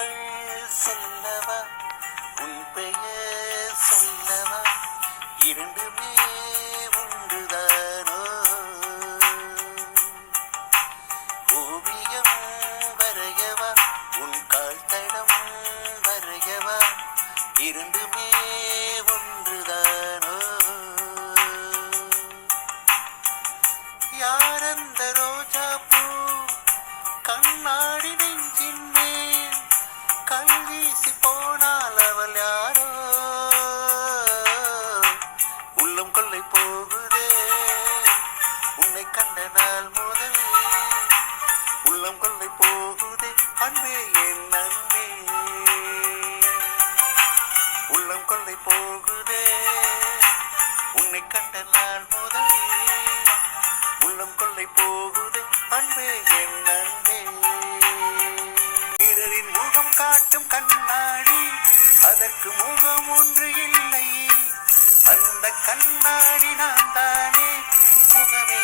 வார்த்தைகள் சொல்லவா உன் பெயர் சொல்லவா இரண்டுமே ஒன்றுதானோ ஓவியம் வரையவா உன் கால் தடம் வரையவா இரண்டுமே ஒன்றுதானோ யார் அந்த ரோஜா பூ கண்ணாடி நெஞ்சின் மேல் கல் வீசி போனால் அவள் யாரோ உள்ளம் கொள்ளை போகுதே உன்னை கண்ட நாள் முதல் உள்ளம் கொள்ளை போகுதே அன்பே என் அன்பே உள்ளம் கொள்ளை போகுதே உன்னை கண்ட நாள் முதல் உள்ளம் கொள்ளை போகுதே அன்பே என் அன்பே பிறரின் முகம் காட்டும் கண்ணாடி அதற்கு முகம் ஒன்று இல்லை அந்த கண்ணாடி நான் தானே முகமே